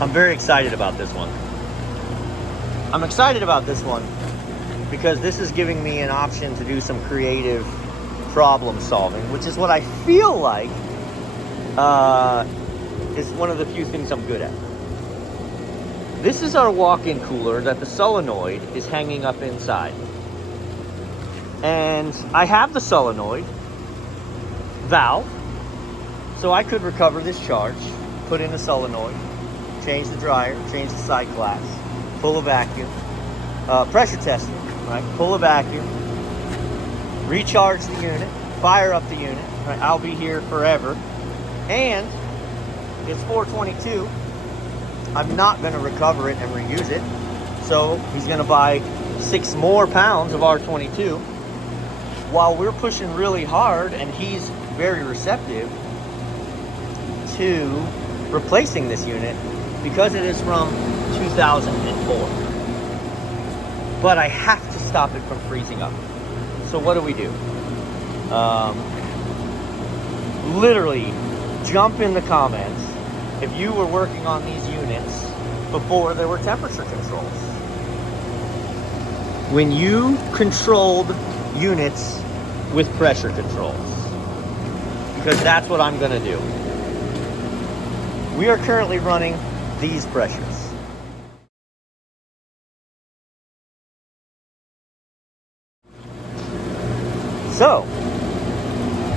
I'm very excited about this one. I'm excited about this one because this is giving me an option to do some creative problem solving, which is what I feel like is one of the few things I'm good at. This is our walk-in cooler that the solenoid is hanging up inside. And I have the solenoid valve, so I could recover this charge, put in a solenoid, change the dryer, change the side glass, pull a vacuum, pressure testing, right? Pull a vacuum, recharge the unit, fire up the unit, right? I'll be here forever. And it's 422. I'm not going to recover it and reuse it. So he's going to buy 6 more pounds of R22 while we're pushing really hard, and he's very receptive to replacing this unit because it is from 2004. But I have to stop it from freezing up. So what do? Literally, jump in the comments if you were working on these units before there were temperature controls. When you controlled units with pressure controls, because that's what I'm going to do. We are currently running these pressures. So,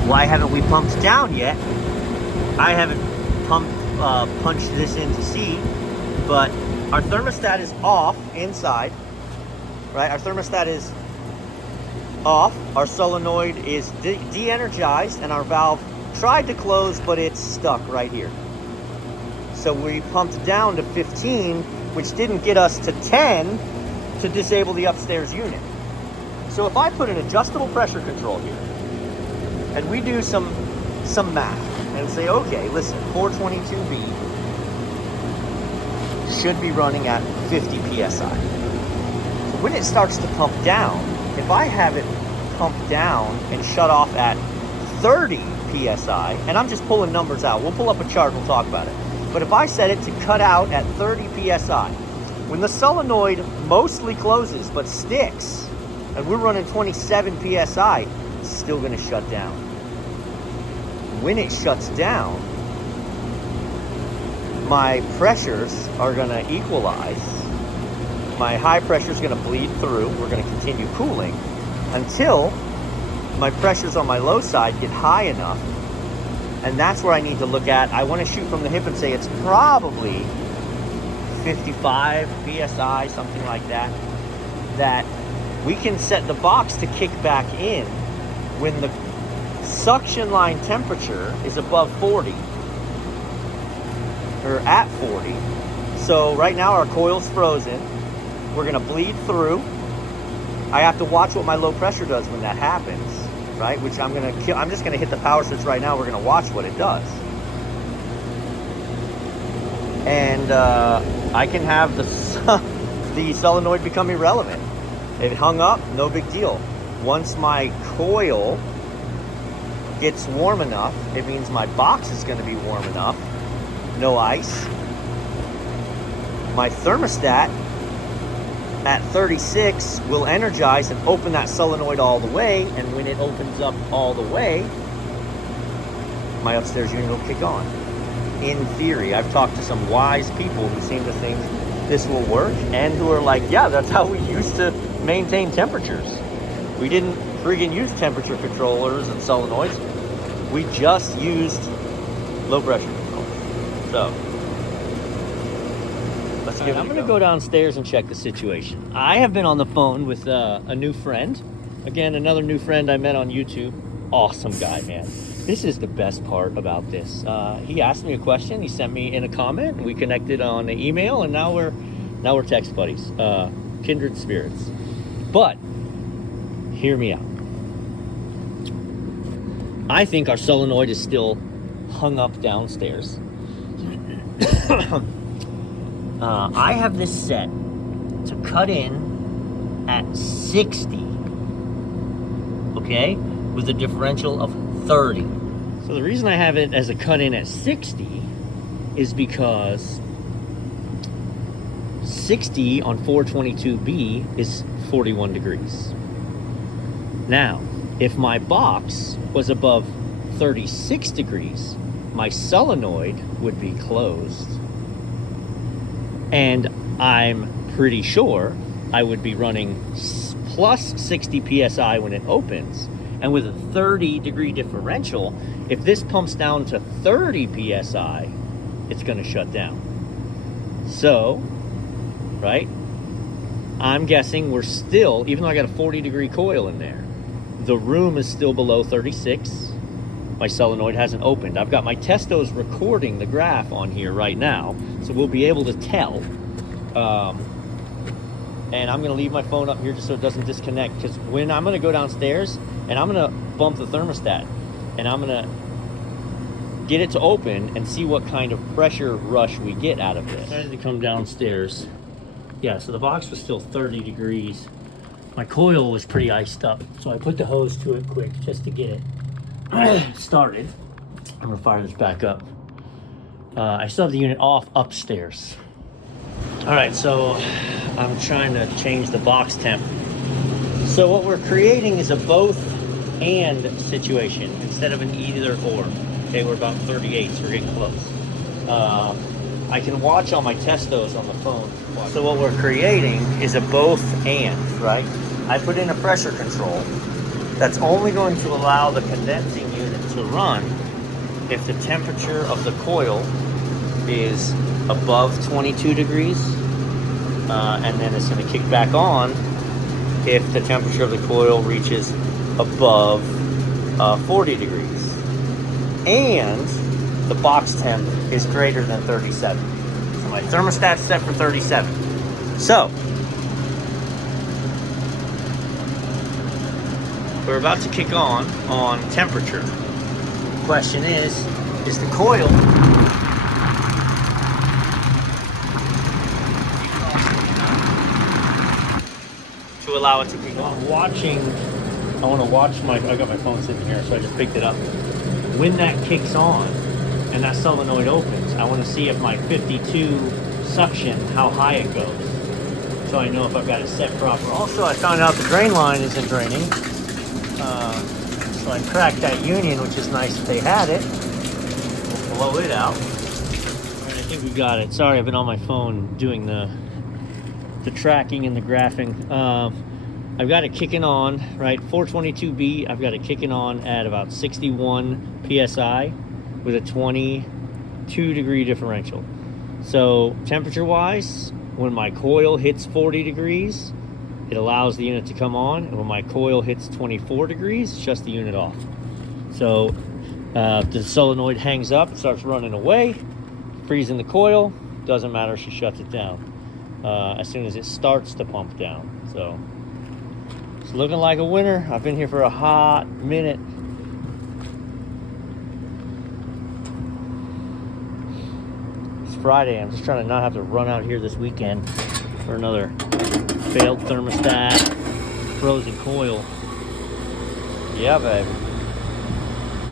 why haven't we pumped down yet? I haven't punched this in to see, but our thermostat is off inside, right? Our thermostat is off, our solenoid is de-energized, and our valve tried to close, but it's stuck right here. So we pumped down to 15, which didn't get us to 10 to disable the upstairs unit. So if I put an adjustable pressure control here, and we do some math, and say, okay, listen, 422B should be running at 50 PSI. So when it starts to pump down, if I have it pump down and shut off at 30 PSI, and I'm just pulling numbers out, we'll pull up a chart and we'll talk about it. But if I set it to cut out at 30 PSI, when the solenoid mostly closes but sticks, and we're running 27 PSI, it's still gonna shut down. When it shuts down, my pressures are gonna equalize. My high pressure is gonna bleed through. We're gonna continue cooling until my pressures on my low side get high enough. And that's where I need to look at. I wanna shoot from the hip and say it's probably 55 PSI, something like that, that we can set the box to kick back in when the suction line temperature is above 40 or at 40. So right now our coil's frozen. We're gonna bleed through. I have to watch what my low pressure does when that happens, right? Which I'm just gonna hit the power switch right now. We're gonna watch what it does. And I can have the solenoid become irrelevant. It hung up, no big deal. Once my coil gets warm enough, it means my box is going to be warm enough. No ice. My thermostat at 36 will energize and open that solenoid all the way, and when it opens up all the way, my upstairs unit will kick on. In theory, I've talked to some wise people who seem to think this will work, and who are like, yeah, that's how we used to maintain temperatures. We didn't friggin' use temperature controllers and solenoids. We just used low pressure control. So let's give it a go. I'm gonna go downstairs and check the situation. I have been on the phone with a new friend. Again, another new friend I met on YouTube. Awesome guy, man. This is the best part about this. He asked me a question. He sent me in a comment. We connected on the email, and now we're text buddies, kindred spirits. But hear me out. I think our solenoid is still hung up downstairs. I have this set to cut in at 60, okay, with a differential of 30. So the reason I have it as a cut in at 60 is because 60 on 422B is 41 degrees. Now, if my box was above 36 degrees, my solenoid would be closed. And I'm pretty sure I would be running plus 60 PSI when it opens. And with a 30 degree differential, if this pumps down to 30 PSI, it's gonna shut down. So, right? I'm guessing we're still, even though I got a 40 degree coil in there, the room is still below 36. My solenoid hasn't opened. I've got my Testos recording the graph on here right now, so we'll be able to tell. And I'm gonna leave my phone up here just so it doesn't disconnect, because when I'm gonna go downstairs and I'm gonna bump the thermostat and I'm gonna get it to open and see what kind of pressure rush we get out of this. I decided to come downstairs. Yeah, so the box was still 30 degrees. My coil was pretty iced up, so I put the hose to it quick just to get it started. I'm gonna fire this back up. I still have the unit off upstairs. All right, so I'm trying to change the box temp. So what we're creating is a both and situation instead of an either or. Okay, we're about 38, so we're getting close. I can watch all my Testos on the phone. So what we're creating is a both and, right? I put in a pressure control that's only going to allow the condensing unit to run if the temperature of the coil is above 22 degrees, and then it's going to kick back on if the temperature of the coil reaches above 40 degrees. And the box temp is greater than 37. So my thermostat's set for 37. So, we're about to kick on temperature. Question is the coil to allow it to kick on? I want to watch I got my phone sitting here, so I just picked it up. When that kicks on and that solenoid opens, I want to see if my 52 suction, how high it goes, so I know if I've got it set proper. Also, I found out the drain line isn't draining, so I cracked that union, which is nice that they had it. We'll blow it out. All right, I think we got it. Sorry, I've been on my phone doing the tracking and the graphing. I've got it kicking on, right? 422B, I've got it kicking on at about 61 PSI with a 22 degree differential. So temperature wise, when my coil hits 40 degrees, it allows the unit to come on. And when my coil hits 24 degrees, it shuts the unit off. So the solenoid hangs up, it starts running away, freezing the coil, doesn't matter, she shuts it down as soon as it starts to pump down. So it's looking like a winner. I've been here for a hot minute. It's Friday. I'm just trying to not have to run out here this weekend for another failed thermostat, frozen coil. Yeah, baby.